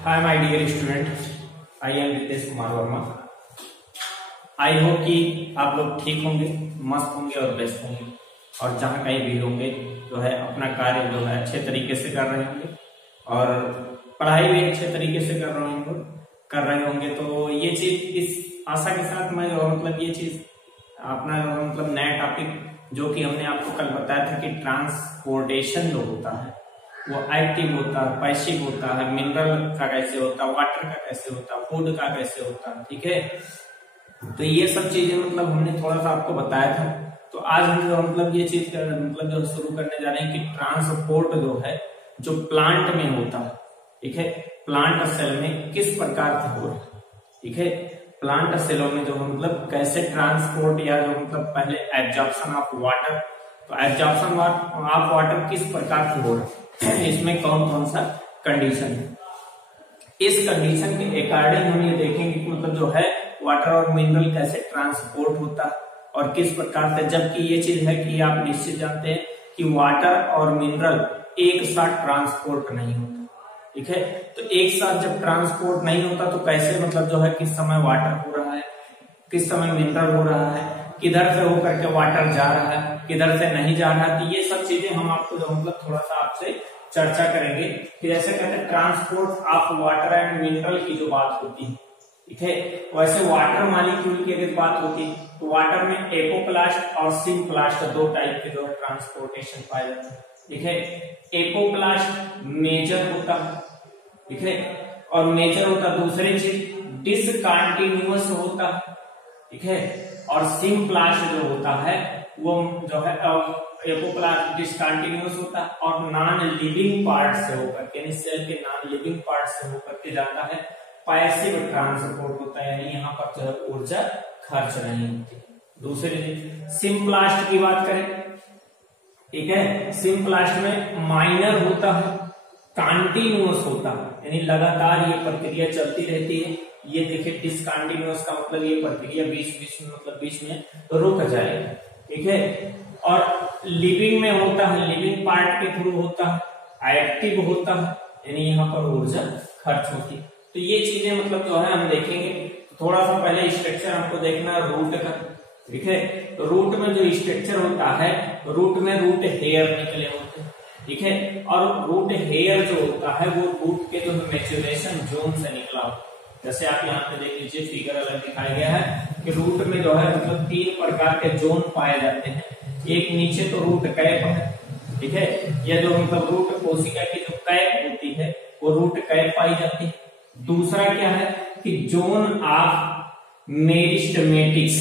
Hi my dear student, I am Ritesh Kumar Verma. I hope कि आप लोग ठीक होंगे, मस्त होंगे और बेस्ट होंगे, और जहाँ कहीं भी होंगे जो है अपना कार्य जो है अच्छे तरीके से कर रहे होंगे और पढ़ाई भी अच्छे तरीके से कर रहे होंगे। तो ये चीज इस आशा के साथ मैं जो मतलब ये चीज अपना जो मतलब नया टॉपिक जो कि हमने आपको कल बताया था कि ट्रांसपोर्टेशन जो होता है वो एक्टिव होता है, पैसिव होता है, मिनरल का कैसे होता है, वाटर का कैसे होता है, फूड का कैसे होता है। ठीक है, तो ये सब चीजें मतलब हमने थोड़ा सा आपको बताया था। तो आज हम जो मतलब ये चीज मतलब जो शुरू करने जा रहे हैं कि ट्रांसपोर्ट जो है जो प्लांट में होता है, ठीक है, प्लांट सेल में किस प्रकार से हो रहा है। ठीक है, प्लांट सेलों में जो मतलब कैसे ट्रांसपोर्ट या जो मतलब पहले एब्जॉर्प्शन ऑफ वाटर, तो एब्जॉर्प्शन ऑफ वाटर किस प्रकार से हो रहा है, इसमें कौन कौन सा कंडीशन है। इस कंडीशन के अकॉर्डिंग हम ये देखेंगे कि मतलब जो है वाटर और मिनरल कैसे ट्रांसपोर्ट होता है और किस प्रकार से, जबकि ये चीज है कि आप निश्चित जानते हैं कि वाटर और मिनरल एक साथ ट्रांसपोर्ट नहीं होता। ठीक है, तो एक साथ जब ट्रांसपोर्ट नहीं होता तो कैसे मतलब जो है किस समय वाटर हो रहा है, किस समय मिनरल हो रहा है, किधर से होकर के वाटर जा रहा है, किधर से नहीं जा रहा है। तो ये सब चीजें हम आपको जो मतलब थोड़ा सा आपसे चर्चा करेंगे कि जैसे कहते हैं transport of water and mineral की जो बात होती है, ठीक है, वैसे वाटर मॉलिक्यूल की अगर बात होती है तो वाटर में एपोप्लास्ट और सिम्प्लास्ट दो टाइप के जो है ट्रांसपोर्टेशन पाए जाते हैं। ठीक है, एपोप्लास्ट मेजर होता है, ठीक है, और मेजर होता दूसरी चीज डिसकंटिन्यूअस होता है। ठीक है, और सिम्प्लास्ट जो होता है वो जो है एपोप्लास्ट डिसकंटिन्यूअस होता है और नॉन लिविंग पार्ट से होकर यानी सेल के नॉन लिविंग पार्ट से होकर के जाता है। पैसिव ट्रांसपोर्ट होता है, यानी यहाँ पर जो है ऊर्जा खर्च नहीं होती। दूसरी सिम्प्लास्ट की बात करें, ठीक है, सिम्प्लास्ट में माइनर होता है, कंटिन्यूअस होता है, यानी लगातार ये प्रक्रिया चलती रहती है। ये देखिए डिसकंटिन्यूअस का मतलब ये प्रक्रिया बीच में रुक जाएगा। ठीक है, और लिविंग में होता है, लिविंग पार्ट के थ्रू होता है, एक्टिव होता है, यानी यहाँ पर ऊर्जा खर्च होती है। तो ये चीजें मतलब जो है हम देखेंगे। थोड़ा सा पहले स्ट्रक्चर हमको देखना है रूट का। ठीक है, तो रूट में जो स्ट्रक्चर होता है, रूट में रूट हेयर निकले होते हैं। ठीक है, और रूट हेयर जो होता है वो रूट के जो मैच्योरेशन जोन से निकला होता है। जैसे आप यहाँ पे देख लीजिए, फिगर अलग दिखाया गया है कि रूट में जो है मतलब 3 प्रकार के जोन पाए जाते हैं। एक नीचे तो रूट कैप है, ठीक है, यह जो मतलब रूट कोशिका की जो कैप होती है वो रूट कैप पाई जाती है। दूसरा क्या है कि जोन ऑफ मेरिस्टेमेटिक्स,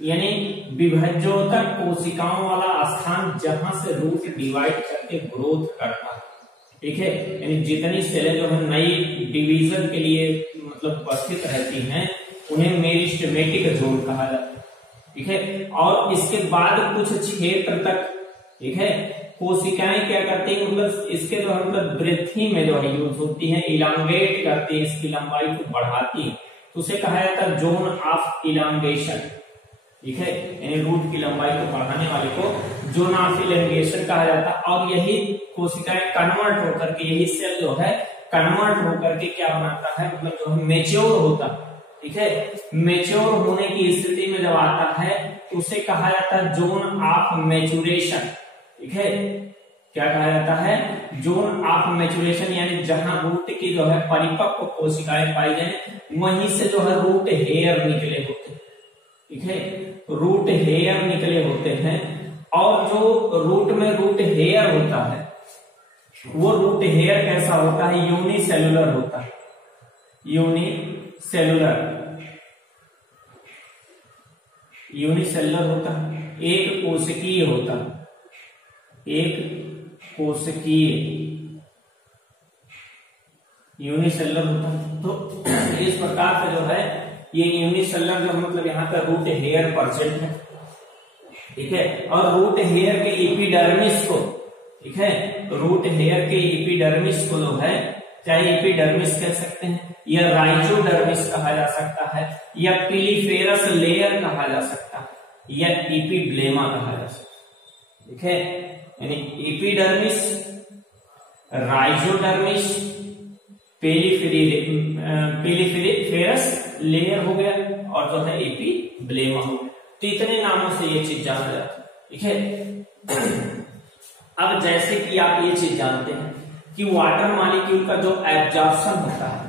यानी विभाज्योतक कोशिकाओं वाला स्थान जहां से रूट डिवाइड करके ग्रोथ करता है। ठीक है, यानी जितनी सेलें जो है नई डिवीजन के लिए मतलब उपस्थित रहती हैं उन्हें मेरिस्टेमेटिक जोन कहा जाता है। ठीक है, और इसके बाद कुछ क्षेत्र तक, ठीक है, कोशिकाएं क्या करती है मतलब इसके जो मतलब वृद्धि में जो है यूज होती है, इलांगेट करती है, इसकी लंबाई को बढ़ाती है, तो उसे कहा जाता है जोन ऑफ इलांगेशन। ठीक है, यानी रूट की लंबाई को बढ़ाने वाले को जोन ऑफ इलांगेशन कहा जाता है। और यही कोशिकाएं कन्वर्ट होकर के, यही सेल जो है कन्वर्ट होकर के क्या बनाता है मतलब जो मेच्योर होता है। ठीक है, मेच्योर होने की स्थिति में जब आता है तो उसे कहा जाता है जोन ऑफ मैच्योरेशन। ठीक है, क्या कहा जाता है, जोन ऑफ मैच्योरेशन, यानी जहां रूट की जो है परिपक्व कोशिकाएं पाई जाए वहीं से जो है रूट हेयर निकले होते हैं। ठीक है, रूट हेयर निकले होते हैं, और जो रूट में रूट हेयर होता है वो रूट हेयर कैसा होता है, यूनिसेलुलर होता है, यूनिसेलुलर होता है, एक कोशिकीय होता है, एक कोशिकीय यूनिसेलुलर होता है। तो इस प्रकार से जो है ये यूनिसेलुलर जो मतलब यहाँ पे रूट हेयर प्रेजेंट है। ठीक है, और रूट हेयर के एपिडर्मिस को, ठीक है, रूट हेयर के एपिडर्मिस को जो है चाहे एपिडर्मिस कह सकते हैं या राइजोडर्मिस कहा जा सकता है या पिलीफेरस लेयर कहा जा सकता है या एपिब्लेमा कहा जा सकता है। ठीक है, यानी एपिडर्मिस, राइजोडर्मिस, पेलिफेरस लेयर हो गया और जो है एपिब्लेमा हो गया। तो इतने नामों से ये चीज जाना जाता है, ठीक है। अब जैसे कि आप ये चीज जानते हैं कि वाटर मॉलिक्यूल का जो एब्जॉर्प्शन होता है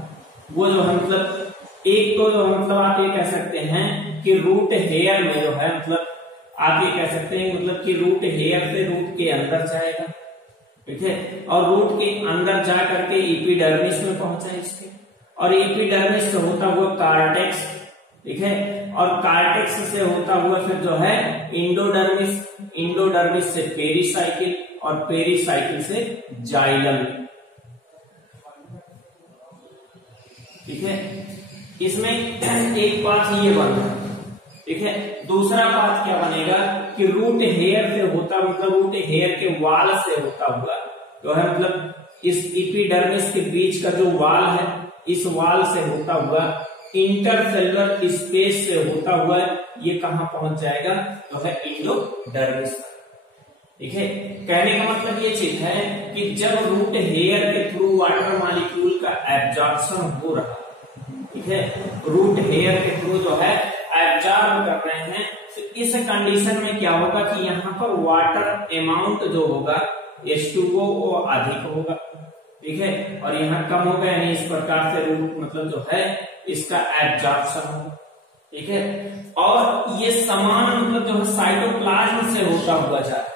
वो जो है मतलब एक तो जो मतलब आप ये कह सकते हैं कि रूट हेयर में जो है मतलब आप ये कह सकते हैं मतलब कि रूट हेयर से रूट के अंदर जाएगा, ठीक है, और रूट के अंदर जा करके एपिडर्मिस में पहुंचा इसके, और एपिडर्मिस से होता हुआ कार्टेक्स, ठीक है, और कार्टेक्स से होता हुआ फिर जो है इंडोडर्मिस, इंडोडर्मिस से पेरिसाइकिल और पेरिसाइकिल से जाइलम, ठीक है। इसमें एक पार्ट ये बन रहा है, ठीक है। दूसरा पार्ट क्या बनेगा कि रूट हेयर से होता मतलब रूट हेयर के वाल से होता हुआ जो है मतलब इस एपिडर्मिस के बीच का जो वाल है इस वाल से होता हुआ इंटरसेलुलर स्पेस से होता हुआ ये कहां पहुंच जाएगा तो है इंडोडर्मिस, ठीक है। कहने का मतलब ये चीज है कि जब रूट हेयर के थ्रू वाटर मॉलिक्यूल का एब्जॉर्प्शन हो रहा है, ठीक है, रूट हेयर के थ्रू जो है एब्जॉर्ब कर रहे हैं, तो इस कंडीशन में क्या होगा कि यहाँ पर वाटर अमाउंट जो होगा H2O वो अधिक होगा, ठीक है, और यहाँ कम होगा, यानी इस प्रकार से रूट मतलब जो है इसका एब्जॉर्प्शन होगा, ठीक है। और ये समान मतलब जो है साइटोप्लाज्म से होता हुआ जा रहा है,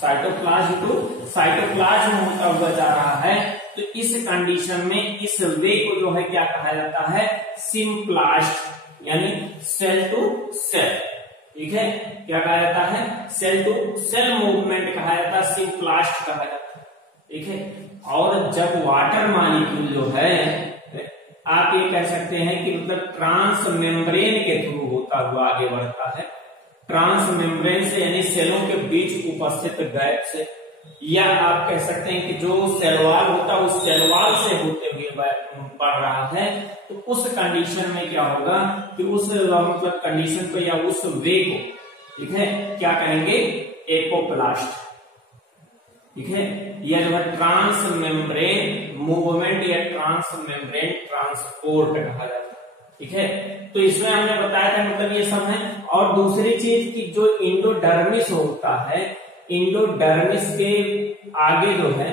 साइटोप्लाज्म टू साइटोप्लाज्म होता हुआ जा रहा है। तो इस कंडीशन में इस वे को जो है क्या कहा जाता है सिम्प्लास्ट, यानी सेल टू सेल, ठीक है, क्या कहा जाता है सेल टू सेल मूवमेंट कहा जाता है, सिम्प्लास्ट कहा जाता है, ठीक है। और जब वाटर मॉलिक्यूल जो है आप ये कह सकते हैं कि मतलब ट्रांस मेम्ब्रेन के थ्रू होता हुआ आगे बढ़ता है, ट्रांस मेम्ब्रेन से यानी सेलों के बीच उपस्थित गैप से, या आप कह सकते हैं कि जो सेलवाल होता है उस सेलवाल से होते हुए बढ़ रहा है, तो उस कंडीशन में क्या होगा कि उस मतलब कंडीशन को या उस वे को, ठीक है, क्या कहेंगे एपोप्लास्ट, ठीक है, या जो है ट्रांस मेम्ब्रेन मूवमेंट या ट्रांस मेम्ब्रेन ट्रांसपोर्ट कहा जाता है, ठीक है। तो इसमें हमने बताया था मतलब ये सब है। और दूसरी चीज कि जो इंडोडर्मिस होता है, इंडोडर्मिस के आगे जो है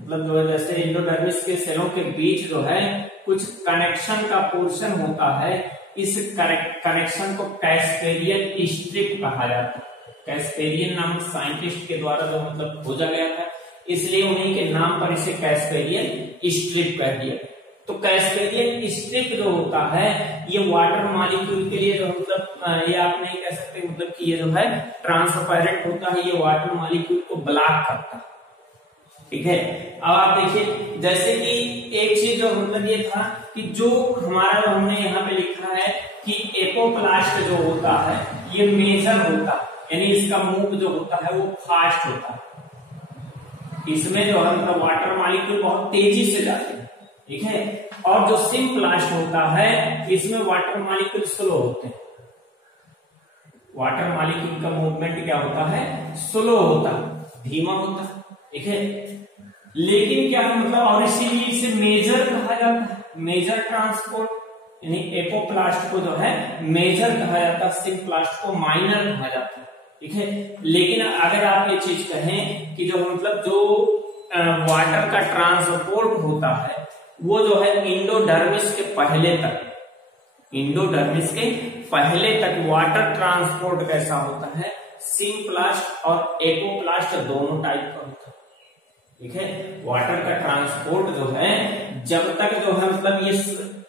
मतलब जो है जैसे इंडोडर्मिस के सेलों के बीच जो है कुछ कनेक्शन का पोर्शन होता है, इस कनेक्शन को कैस्पेरियन स्ट्रिप कहा जाता है। कैस्पेरियन नामक साइंटिस्ट के द्वारा जो मतलब खोजा गया था, इसलिए उन्हीं के नाम पर इसे कैस्पेरियन स्ट्रिप कह दिया। तो कैस्पेरियन स्ट्रिप जो होता है ये वाटर मॉलिक्यूल के लिए जो मतलब ये आप नहीं कह सकते मतलब कि ये जो है ट्रांसपेरेंट होता है, ये वाटर मॉलिक्यूल को ब्लॉक करता है, ठीक है। अब आप देखिए जैसे कि एक चीज जो मतलब ये था कि जो हमारा जो हमने यहाँ पे लिखा है कि एपोप्लास्ट जो होता है ये मेजर होता है, यानी इसका मूव जो होता है वो फास्ट होता है, इसमें जो है मतलब वाटर मॉलिक्यूल बहुत तेजी से जाते हैं, ठीक है। और जो सिम्प्लास्ट होता है इसमें वाटर मॉलिक्यूल स्लो होते हैं, वाटर मॉलिक्यूल का मूवमेंट क्या होता है स्लो होता है, धीमा होता है, ठीक है। लेकिन क्या मतलब और इसीलिए इसे मेजर कहा जाता है, मेजर ट्रांसपोर्ट, यानी एपोप्लास्ट को जो है मेजर कहा जाता है, सिम्प्लास्ट को माइनर कहा जाता है, ठीक है। लेकिन अगर आप ये चीज कहें कि जो मतलब जो वाटर का ट्रांसपोर्ट होता है वो जो है इंडोडर्मिस के पहले तक, इंडोडर्मिस के पहले तक वाटर ट्रांसपोर्ट कैसा होता है सिम्प्लास्ट और एपोप्लास्ट दोनों टाइप का होता है, ठीक है। वाटर का ट्रांसपोर्ट जो है जब तक जो है मतलब ये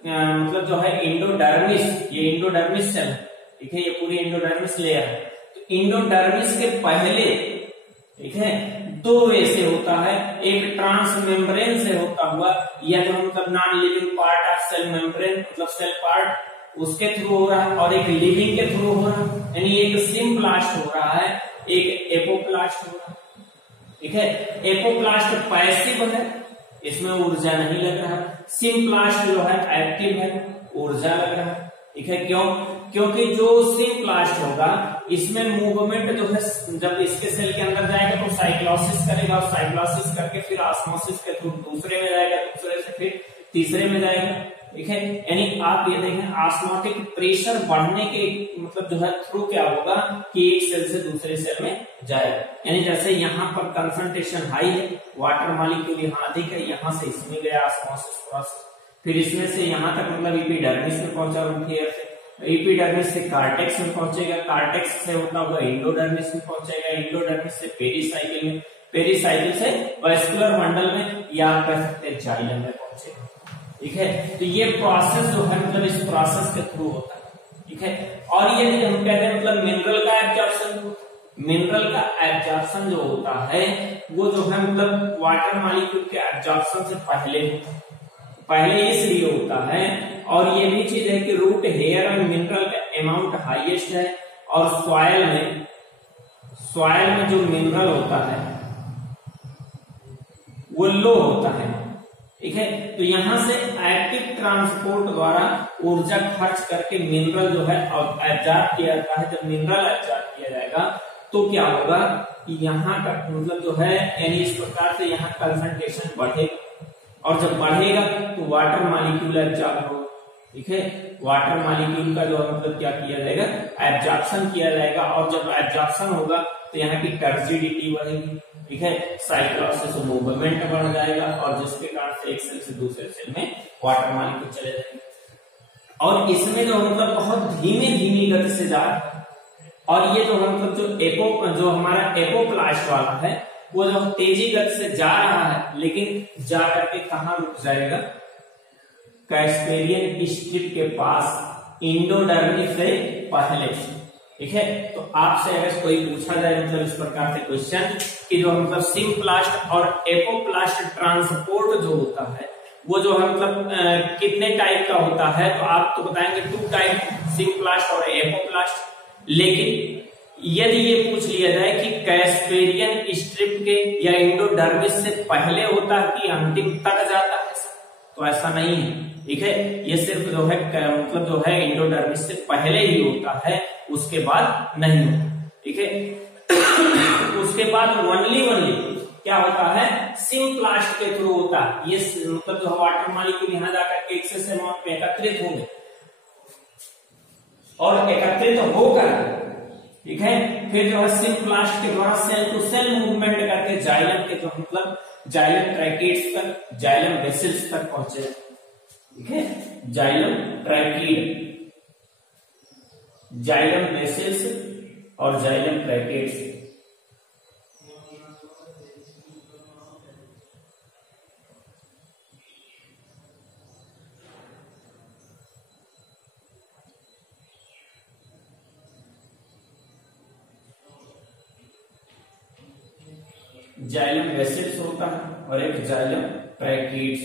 मतलब जो है इंडोडर्मिस, ये इंडोडर्मिस सेल, ठीक है, ये पूरी इंडोडर्मिस लेयर है, तो इंडोडर्मिस के पहले, ठीक है, दो वे से होता है, एक ट्रांस मेम्ब्रेन से होता हुआ या जो मतलब non living part of cell membrane मतलब सेल पार्ट उसके थ्रू हो रहा है, और एक लिविंग के थ्रू हो रहा है, यानी एक सिम्प्लास्ट हो रहा है, एक एपोप्लास्ट हो रहा है, ठीक है। एपोप्लास्ट पैसिव है, इसमें ऊर्जा नहीं लग रहा है, सिम्प्लास्ट जो है एक्टिव है, ऊर्जा लग रहा है, ठीक है। क्यों? क्योंकि जो सिम्प्लास्ट होगा इसमें मूवमेंट जो है जब इसके सेल के अंदर जाएगा तो साइक्लोसिस करेगा, और साइक्लोसिस करके फिर ऑस्मोसिस के थ्रू दूसरे में जाएगा, दूसरे से फिर तीसरे में जाएगा। ठीक है, यानी आप ये देखें ऑस्मोटिक प्रेशर बढ़ने के मतलब जो है थ्रू क्या होगा कि एक सेल से दूसरे सेल में जाएगा। यानी जैसे यहाँ पर कंसंट्रेशन हाई है, वाटर मॉलिक्यूल यहाँ अधिक है, यहाँ से इसमें गया ऑस्मोसिस प्रोसेस, फिर इसमें से यहाँ तक मतलब एपिडर्मिस में पहुंचा रूट हेयर से, एपिडर्मिस से कार्टेक्स में पहुंचेगा, कार्टेक्स से होता हुआ एंडोडर्मिस में पहुंचेगा, एंडोडर्मिस से पेरिसाइकिल में, पेरिसाइकिल से वैस्कुलर बंडल में, या आप कह सकते हैं जाइलम में पहुंचेगा। ठीक है, तो ये प्रोसेस जो है मतलब इस प्रोसेस के थ्रू होता है। ठीक है, और ये हम कहते हैं मतलब मिनरल का एब्जॉर्प्शन, मिनरल का एब्जॉर्प्शन जो होता है वो जो है मतलब वाटर मॉलिक्यूल के एब्जॉर्प्शन से पहले इसलिए होता है। और ये भी चीज है कि रूट हेयर में मिनरल का अमाउंट हाईएस्ट है, और सॉइल में जो मिनरल होता है वो लो होता है। ठीक है, तो यहां से एक्टिव ट्रांसपोर्ट द्वारा ऊर्जा खर्च करके मिनरल जो है एब्जॉर्ब किया जाता है। जब मिनरल एब्जॉर्ब किया जाएगा तो क्या होगा कि यहाँ का मतलब जो है यानी इस प्रकार से यहाँ कंसंट्रेशन बढ़ेगा, और जब बढ़ेगा तो वाटर मॉलिक्यूल एब्जॉर्ब होगा। ठीक है, वाटर मॉलिक्यूल का जो मतलब क्या किया जाएगा, एब्जॉर्प्शन किया जाएगा, और जब एब्जॉर्प्शन होगा तो यहाँ की टर्जिडिटी बढ़ेगी। ठीक है, साइक्लोसिस मूवमेंट बढ़ जाएगा, और जिसके कारण से एक सेल से दूसरे सेल में वाटर मॉलिक्यूल चले जाएंगे। और इसमें जो मतलब बहुत धीमी गति से जा रहा है, और ये जो मतलब जो हमारा एपोप्लास्ट वाला है वो जो तेजी गति से जा रहा है, लेकिन जा करके कहाँ रुक जाएगा, कैस्पेरियन स्ट्रिप के पास एंडोडर्मिस से पहले। ठीक है, तो आपसे अगर कोई पूछा जाए मतलब इस प्रकार से क्वेश्चन कि जो मतलब सिम्प्लास्ट और एपोप्लास्ट ट्रांसपोर्ट जो होता है वो जो है मतलब कितने टाइप का होता है, तो आप तो बताएंगे 2 टाइप, सिम्प्लास्ट और एपोप्लास्ट। लेकिन यदि ये पूछ लिया जाए कि कैस्पेरियन स्ट्रिप के या एंडोडर्मिस से पहले होता है कि अंतिम तक जाता है, तो ऐसा नहीं है। ठीक है, ये सिर्फ जो है मतलब जो है एंडोडर्मिस से पहले ही होता है, उसके बाद नहीं होता। ठीक है, उसके बाद ओनली क्या होता है, सिम्प्लास्ट के थ्रू होता है। ये मतलब जो वाटर मॉलिक्यूल यहाँ जाकर के एक्सेस अमाउंट में एकत्रित होंगे, और एकत्रित होकर ठीक है फिर जो है सिम्प्लास्ट के द्वारा सेल टू सेल मूवमेंट करके जाइलम के जो मतलब जाइलम ट्रैकिड्स तक, जाइलम वेसल्स तक पहुंचे। ठीक है, जाइलम ट्रैकिड, जाइलम वेसल्स और जाइलम ट्रैकिड्स। जाइलम वेसल्स होता है और एक जाइलम ट्रैकिड्स।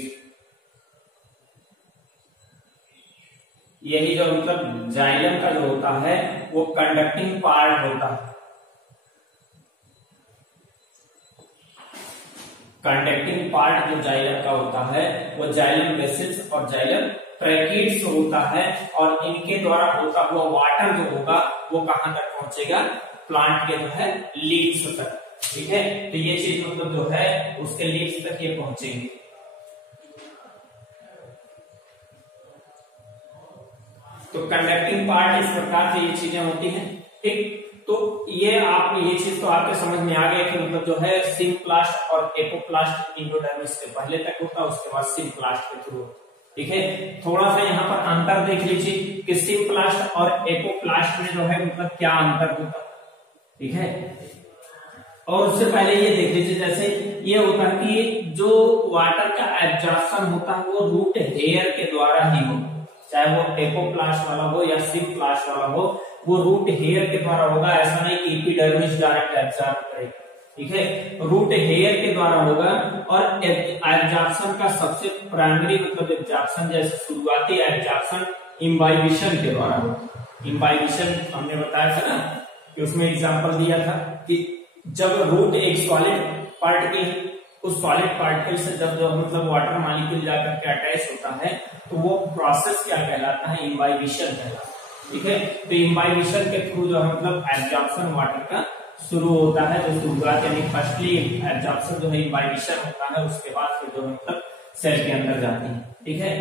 यही जो मतलब जाइलम का जो होता है वो कंडक्टिंग पार्ट होता है, कंडक्टिंग पार्ट जो जाइलम का होता है वो जाइलम वेसल्स और जाइलम ट्रैकिड्स होता है, और इनके द्वारा होता हुआ वाटर जो होगा वो कहां तक पहुंचेगा, प्लांट के जो है लीव्स तक। ठीक है, तो ये चीज मतलब जो है उसके लीव्स तक ये पहुंचेंगे। तो कंडक्टिंग पार्ट इस प्रकार से ये चीजें होती हैं। ठीक, तो ये आप ये चीज तो आपके समझ में आ गया कि मतलब जो है सिम्प्लास्ट और एपोप्लास्ट एंडोडर्मिस से पहले तक होता, उसके बाद सिम्प्लास्ट के थ्रू। ठीक है, थोड़ा सा यहाँ पर अंतर देख लीजिए कि सिम्प्लास्ट और एपोप्लास्ट में जो है मतलब क्या अंतर होता। ठीक है, और उससे पहले ये देख लीजिए जैसे ये होता है कि जो वाटर का एब्जॉर्प्शन होता है वो रूट हेयर के द्वारा ही हो, चाहे वो एपोप्लास्ट वाला हो या सिम्प्लास्ट वाला हो, वो रूट हेयर के द्वारा होगा। ऐसा नहीं कि एपिडर्मिस डायरेक्ट एब्जॉर्ब करेगा। ठीक है, रूट हेयर के द्वारा होगा, और एब्जॉर्प्शन का सबसे प्राइमरी मतलब एब्जॉर्प्शन जैसे शुरुआती एब्जॉर्प्शन इम्बाइबिशन के द्वारा होगा। इम्बाइबिशन हमने बताया था ना कि उसमें एग्जांपल दिया था कि जब रूट एक सॉलिड पार्टिकल, उस सॉलिड पार्टिकल से जब मतलब वाटर मॉलिक्यूल जाकर के अटैच होता है तो वो प्रोसेस क्या कहलाता है, इम्बाइबिशन कहलाता है। ठीक है, तो इम्बाइबिशन के थ्रू जो है मतलब एब्जॉर्प्शन वाटर का शुरू होता है, जो शुरुआत यानी फर्स्टली एब्जॉर्प्शन जो है इम्बाइबिशन होता है, उसके बाद फिर जो मतलब सेल के अंदर जाती है। ठीक है।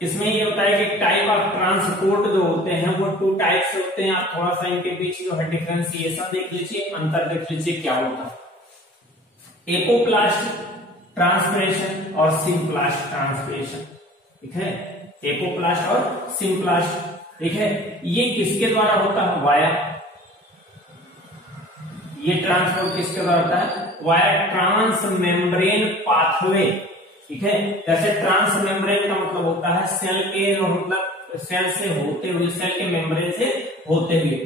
इसमें ये होता है कि टाइप ऑफ ट्रांसपोर्ट जो होते हैं वो 2 टाइप से होते हैं। आप थोड़ा सा इनके बीच जो है डिफरेंशिएशन देख लीजिए, अंतर देख लीजिए क्या होता है। एपोप्लास्ट ट्रांसपिरेशन और सिम्प्लास्ट ट्रांसपिरेशन, ठीक है। एपोप्लास्ट और सिम्प्लास्ट, ठीक है। ये किसके द्वारा होता है? वाया, ये ट्रांसपोर्ट किसके द्वारा होता है? वाया ट्रांस मेम्ब्रेन पाथवे, ठीक है। जैसे ट्रांस मेम्ब्रेन का मतलब होता है सेल के मतलब सेल से होते हुए, सेल के मेम्ब्रेन से होते हुए,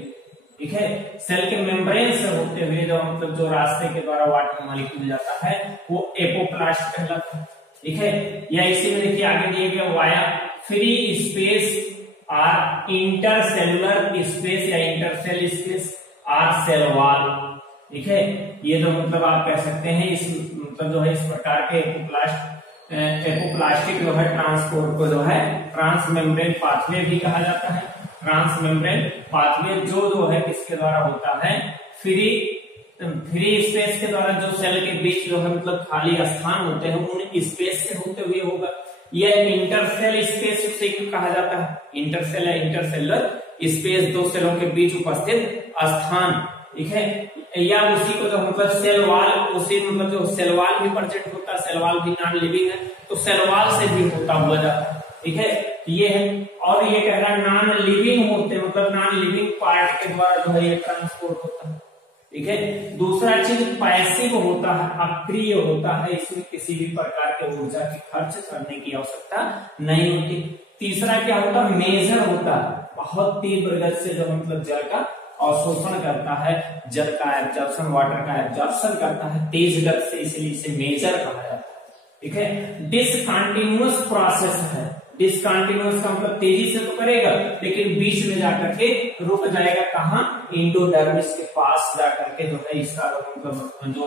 ठीक है। सेल के मेम्ब्रेन से होते हुए जो मतलब जो रास्ते के द्वारा वाटर मॉलिक्यूल जाता है वो एपोप्लास्ट कहलाता है, ठीक है। या इसी में देखिए आगे दिए गए via free space or intercellular space या intercell space or cell wall, ठीक है। ये जो मतलब आप कह सकते हैं इस मतलब जो है इस प्रकार के एपोप्लास्टिक जो है ट्रांसपोर्ट को जो है ट्रांस मेम्ब्रेन पाथवे भी कहा जाता है। ट्रांस मेम्ब्रेन पाथवे जो है किसके द्वारा होता है? फ्री स्पेस के द्वारा, जो सेल के बीच जो है मतलब खाली स्थान होते हैं उन स्पेस से होते हुए होगा। यह इंटरसेल स्पेस से कहा जाता है। इंटरसेल या इंटरसेलर स्पेस, दो सेलों के बीच उपस्थित स्थान, ठीक है। या उसी को जो मतलब सेल वॉल, उसी मतलब जो सेल वॉल भी प्रेजेंट होता है, सेल वॉल भी नॉन लिविंग है तो सेल वॉल से भी होता हुआ जाता है, ठीक है। ये है। और ये कह रहा है नॉन लिविंग होते मतलब नॉन लिविंग पार्ट के द्वारा जो है ये ट्रांसपोर्ट होता है, ठीक है। दूसरा चीज पैसिव होता है, अक्रिय होता है, इसमें किसी भी प्रकार के ऊर्जा की खर्च करने की आवश्यकता नहीं होती। तीसरा क्या होता है? मेजर होता है, बहुत तीव्र गति से जो मतलब जल का अवशोषण करता है, जल का एब्जॉर्प्शन, वाटर का एब्जॉर्प्शन करता है तेज गति से, इसलिए इसे मेजर कहा जाता है, ठीक है। डिसकंटिन्यूअस प्रोसेस है। डिसकंटिन्यूअस का मतलब तेजी से तो करेगा लेकिन बीच में जाकर के रुक जाएगा। कहाँ? एंडोडर्मिस के पास जाकर के जो है इसका मतलब जो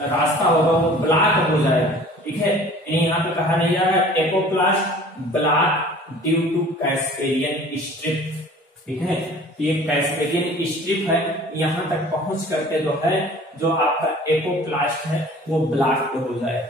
रास्ता होगा वो ब्लॉक हो जाएगा, ठीक है। यहाँ पे कहा नहीं जा रहा है apoplast block due to Casparian strip, ठीक है। ये कैस्पेरियन स्ट्रिप है, यहाँ तक पहुंच करके जो है जो आपका एपोप्लास्ट है वो ब्लॉक हो जाएगा,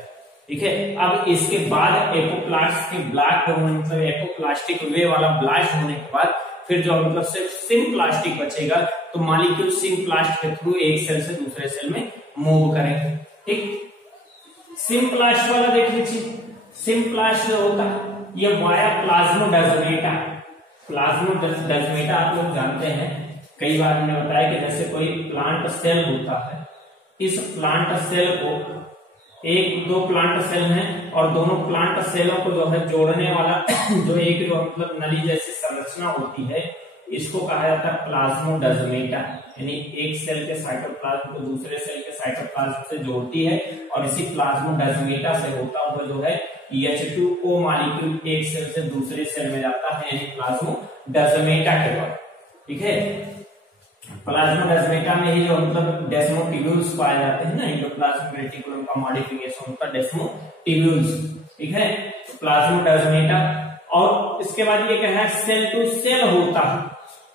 ठीक है। अब इसके बाद एपोप्लास्ट के ब्लॉक होने मतलब एपोप्लास्टिक वे वाला ब्लास्ट होने के बाद फिर जो मतलब सिर्फ सिम्प्लास्टिक बचेगा तो मॉलिक्यूल सिम्प्लास्ट के थ्रू एक सेल से दूसरे सेल में मूव करेंगे, ठीक। सिम्प्लास्ट वाला देख लीजिए। सिम्प्लास्ट जो होता है ये वाया प्लाज्मोडेस्माटा, प्लाज्मोडेस्माटा आप लोग जानते हैं, कई बार हमने बताया कि जैसे कोई प्लांट सेल होता है, इस प्लांट सेल को एक दो प्लांट सेल हैं और दोनों प्लांट सेलों को जो है जोड़ने वाला जो एक जो मतलब नली जैसी संरचना होती है इसको कहा जाता है प्लाज्मोडेस्माटा, यानी एक सेल के साइटोप्लाज्म को दूसरे सेल के साइटोप्लाज्म से जोड़ती है और इसी प्लाज्मोडेस्माटा से होता हुआ जो है H2O मॉलिक्यूल एक सेल से दूसरे सेल में जाता है, यानी प्लाज्मोडेस्माटा के द्वारा, ठीक है। प्लाज्मोडेस्माटा में ही जो मतलब डेस्मोटिब्यूल्स पाए जाते हैं ना, एंडोप्लाज्मिक रेटिकुलम का मॉडिफिकेशन होता है डेस्मोटिब्यूल्स, ठीक है। तो प्लाज्मोडेस्माटा और इसके बाद ये कह रहा है सेल टू सेल होता है,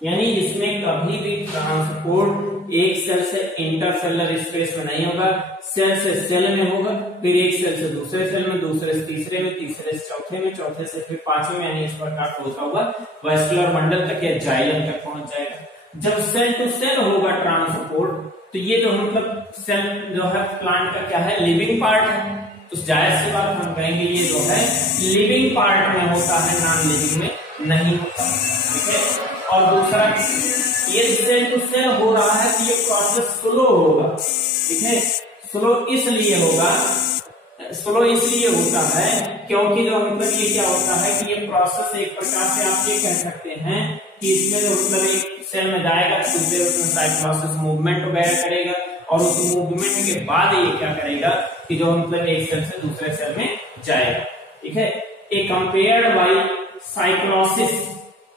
यानी इसमें कभी भी ट्रांसपोर्ट एक सेल से इंटरसेलुलर स्पेस में नहीं होगा, सेल से सेल में होगा, फिर एक सेल से दूसरे सेल में, दूसरे से तीसरे में, तीसरे से चौथे में, चौथे से फिर पांचवें में, यानी इस प्रकार होता हुआ वैस्कुलर बंडल तक या जाइलम तक पहुंच जाएगा। जब सेल टू सेल होगा ट्रांसपोर्ट तो ये जो मतलब सेल जो है प्लांट का क्या है? लिविंग पार्ट है, तो जाहिर सी बात हम कहेंगे ये जो है लिविंग पार्ट में होता है, नॉन लिविंग में नहीं होता, ठीक है। और दूसरा ये सेल टू सेल हो रहा है कि ये प्रोसेस स्लो होगा, ठीक है। स्लो इसलिए होगा, स्लो इसलिए होता है क्योंकि जो मतलब ये क्या होता है कि ये प्रोसेस एक प्रकार से आप ये कह सकते हैं कि इसमें जो मतलब एक सेल में जाएगा दूसरे उसमें साइटोसिस मूवमेंट वगैरह करेगा और उस मूवमेंट के बाद ये क्या करेगा कि जो मतलब एक सेल से दूसरे सेल में जाएगा, ठीक है। ए कंपेयर्ड बाय साइक्लोसिस,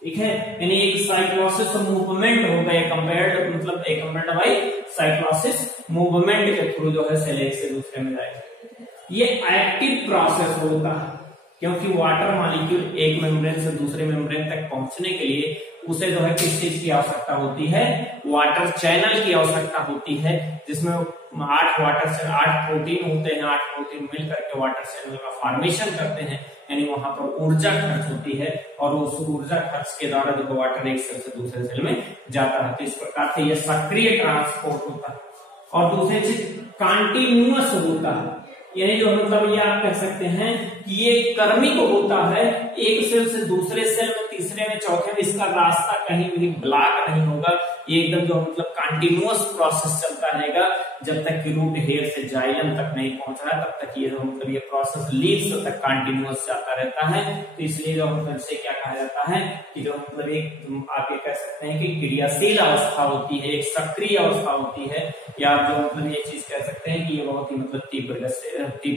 ठीक है, यानी एक साइक्लोसिस मूवमेंट होगा, एक कंपेयर्ड मतलब एक कंपेयर्ड बाय साइक्लोसिस मूवमेंट के थ्रू जो है सेल एक से दूसरे में जाएगा। ये एक्टिव प्रोसेस होता है क्योंकि वाटर मॉलिक्यूल एक मेम्ब्रेन से दूसरे मेम्ब्रेन तक पहुंचने के लिए उसे जो है किस चीज की आवश्यकता होती है? वाटर चैनल की आवश्यकता होती है, जिसमें 8 वाटर सेल, 8 प्रोटीन होते हैं, 8 प्रोटीन मिल करके वाटर सेल का फॉर्मेशन करते हैं, यानी वहां पर ऊर्जा खर्च होती है और उस ऊर्जा खर्च के द्वारा जो वाटर एक सेल से दूसरे सेल में जाता है। तो इस प्रकार से यह सक्रिय ट्रांसपोर्ट होता है। और दूसरी चीज कंटिन्यूअस होता है, यानी जो मतलब ये आप कह सकते हैं कि ये क्रमिक होता है, एक सेल से दूसरे सेल में, तीसरे में, चौथे में इसका रास्ता कहीं भी ब्लॉक नहीं होगा। ये एकदम जो मतलब कंटिन्यूअस प्रोसेस चलता रहेगा जब तक कि रूट हेयर से जाइलम तक नहीं पहुंच रहा, तब तक ये जो मतलब ये प्रोसेस लीव्स तक कंटिन्यूअस जाता रहता है। तो इसलिए जो मतलब इसे क्या कहा जाता है कि जो मतलब एक आप ये कह सकते हैं कि क्रियाशील अवस्था होती है, एक सक्रिय अवस्था होती है, या जो मतलब ये चीज कह सकते हैं कि ये बहुत ही मतलब तीव्र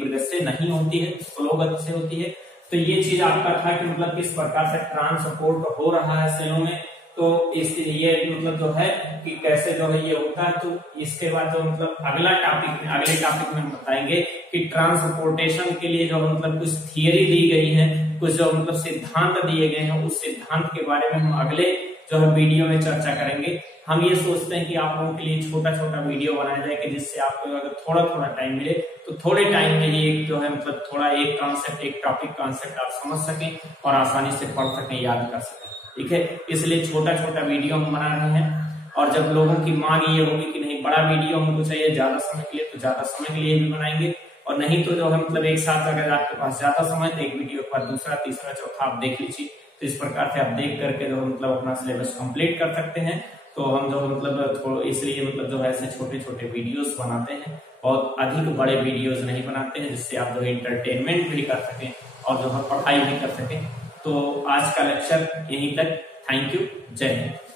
गति से नहीं होती है, स्लो गति से होती है। तो ये चीज आपका था कि मतलब किस प्रकार से ट्रांसपोर्ट हो रहा है सेलों में। तो इसलिए मतलब जो है कि कैसे जो है ये होता है। तो इसके बाद जो मतलब अगले टॉपिक में हम बताएंगे कि ट्रांसपोर्टेशन के लिए जो मतलब कुछ थियरी दी गई है, कुछ जो मतलब सिद्धांत दिए गए हैं, उस सिद्धांत के बारे में हम अगले जो है वीडियो में चर्चा करेंगे। हम ये सोचते हैं कि आप लोगों के लिए छोटा छोटा वीडियो बनाया जाए कि जिससे आपको अगर थोड़ा थोड़ा टाइम मिले तो थोड़े टाइम में ही एक जो है मतलब थोड़ा एक कॉन्सेप्ट, एक टॉपिक कॉन्सेप्ट आप समझ सकें और आसानी से पढ़ सकें, याद कर सकें। ठीक है, इसलिए छोटा छोटा वीडियो हम बना रहे हैं। और जब लोगों की मांग ये होगी कि नहीं बड़ा वीडियो हमको चाहिए ज्यादा समय के लिए, तो ज्यादा समय के लिए भी बनाएंगे। और नहीं तो जो है मतलब एक साथ अगर आपके पास ज्यादा समय तो एक वीडियो के बाद दूसरा, तीसरा, चौथा आप देख लीजिए। तो इस प्रकार से आप देख करके जो मतलब अपना सिलेबस कंप्लीट कर सकते हैं। तो हम जो मतलब इसलिए मतलब जो है ऐसे छोटे छोटे वीडियोस बनाते हैं, बहुत अधिक बड़े वीडियोस नहीं बनाते हैं, जिससे आप जो है एंटरटेनमेंट भी कर सकें और जो है पढ़ाई भी कर सकें। तो आज का लेक्चर यहीं तक। थैंक यू, जय हिंद।